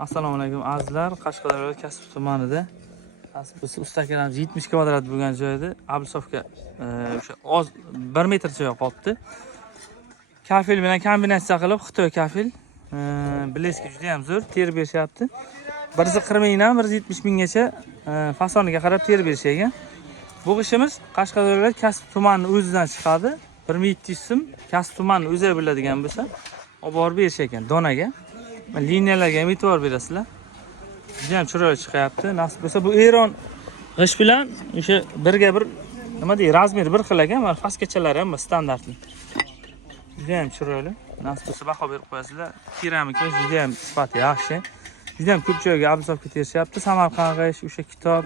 Assalomu alaykum azizlar. Qashqadaryo Kasb tumanida biz ustakalarimiz 70 kvadrat bo'lgan joyda Ablusovga o'sha oz 1 metr joy qolibdi. Kafil bilan kombinatsiya qilib Xitoy kafil bileski juda ham zo'r terib berishyapti. 140 mingdan 170 minggacha fasoniga qarab terib berishgan. Bu ishimiz Qashqadaryo Kasb tumani o'zidan chiqadi. 1700 so'm Kasb tumani o'zi biladigan bo'lsa, olib borib berish ekan donaga. Liniyalarga ham e'tibor berasizlar. Juda ham chiroyli chiqyapti. Nasib bo'lsa bu Eron g'ish bilan o'sha birga bir nima deydi, razmer bir xil ekan, mana faskachalari ham standartli. Juda ham chiroyli. Nasib bo'lsa baho berib qo'yasizlar. Keramika juda ham sifati yaxshi. Juda ham ko'p joyga Ablusovga terishyapti. Samarqand g'ish, o'sha kitob,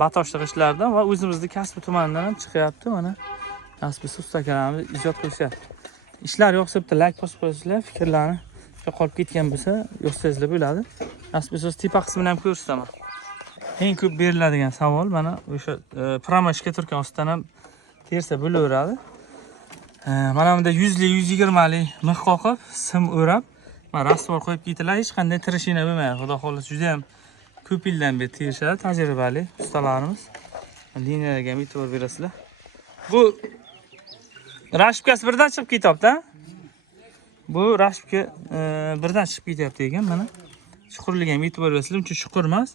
Batoshli g'ishlardan va o'zimizning Kasb tumanidan ham chiqyapti. Mana nasib bo'lsa ustakalarimiz ijod qilishyapti. Ishlar yo'qsa bitta like bosib qo'yasizlar, fikrlarni qolib ketgan bo'lsa yozsangizlar bo'ladi. Nasib bo'lsa tepa qismini ham ko'rsataman. Eng ko'p beriladigan savol mana o'sha promashka turgan ustidan ham tersa bo'laveradi. Mana bunda 100 lik 120 lik mix qoqib, sim o'rab, mana rastvor qo'yib ketilar, hech qanday tirishina bo'lmaydi. Xudo xolasa juda ham ko'p yildan beri terishadi tajribali ustalarimiz. Liniyalarga ham e'tibor berasizlar. Bu rashbkasi birdan chiqib ketyapti. Bu rashbga birdan chiqib ketyapti ekan, mana. Chuqurligiga ham e'tibor berasizlar, uncha chuqur emas.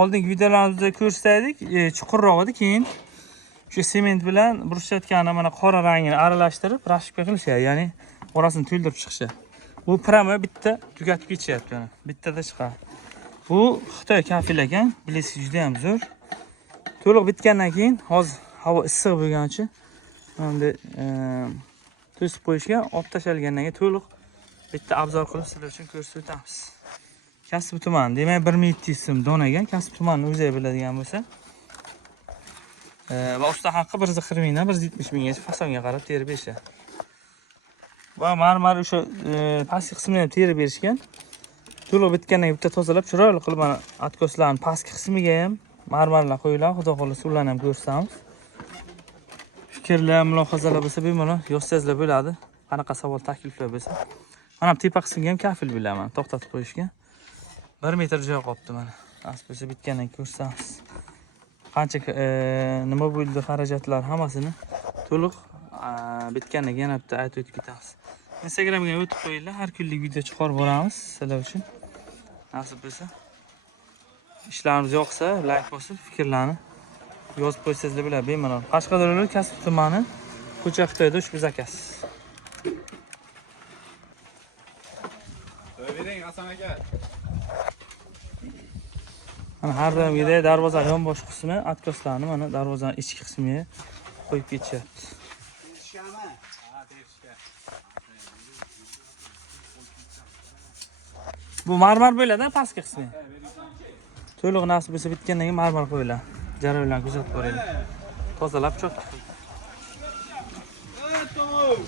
Oldingi videolarimizda ko'rsatdik, chuqurroq edi, keyin o'sha sement bilan bruschatkani mana qora rangini aralashtirib rashbga qilishadi, ya'ni orasini to'ldirib chiqishadi. Bu prama bitta tugatib ketishyapti, mana. Bittada chiqadi. Bu Xitoy kafil ekan, bilasiz juda ham zo'r. To'liq bitgandan keyin hozir havo issiq bo'lgani uchun endi to'sib qo'yishga, olib tashalgandan keyin to'liq bitta obzor qilib sizlar uchun ko'rsatib o'tamiz. Kasb tumani, demak 1700 so'm donaga Kasb tumani o'zi biladigan bo'lsa, va usta haqqi 140 mingdan 170 minggacha fasonga qarab terib berishadi. Va marmar o'sha pastki qismini ham terib berishgan. To'liq bitgandan keyin bitta tozalab, chiroyli qilib mana откосlarning pastki qismiga ham marmarlar qo'yiladi. Xudo xolasa ularni ham ko'rsatamiz. Fikrlar, mulohazalar bo'lsa bemalol yozsangizlar bo'ladi. Qanaqa savol, takliflar bo'lsa. Mana tepa qismiga ham kafil bilaman to'xtatib qo'yishga. 1 metr joy qolibdi mana. Nasib bo'lsa bitgandan keyin ko'rsatamiz. Qancha nima bo'ldi xarajatlar hammasini to'liq bitgandan keyin yana bitta aytib o'tib ketamiz. Instagramga o'tib qo'yinglar, har kunlik video chiqarib boramiz sizlar uchun. Nasib bo'lsa ishlarimiz yoqsa, like bosib, fikrlarni yozib qo'ysangizlar bo'ladi bemalol. Qashqadaryo Kasb tumani, ko'cha Xitoyda ushbu zakaz. Bering Hasan aka. Mana har doimgidek darvoza yonbosh qismi, откосlarni mana darvozaning ichki qismiga qo'yib ketishyapti. Bu marmar bo'ladi, pastki qismi. To'liq nasib bo'lsa bitgandan keyin marmar qo'yiladi. Jarayonlarni kuzatib boringlar. Tozalab chotki.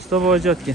Stop ijodga.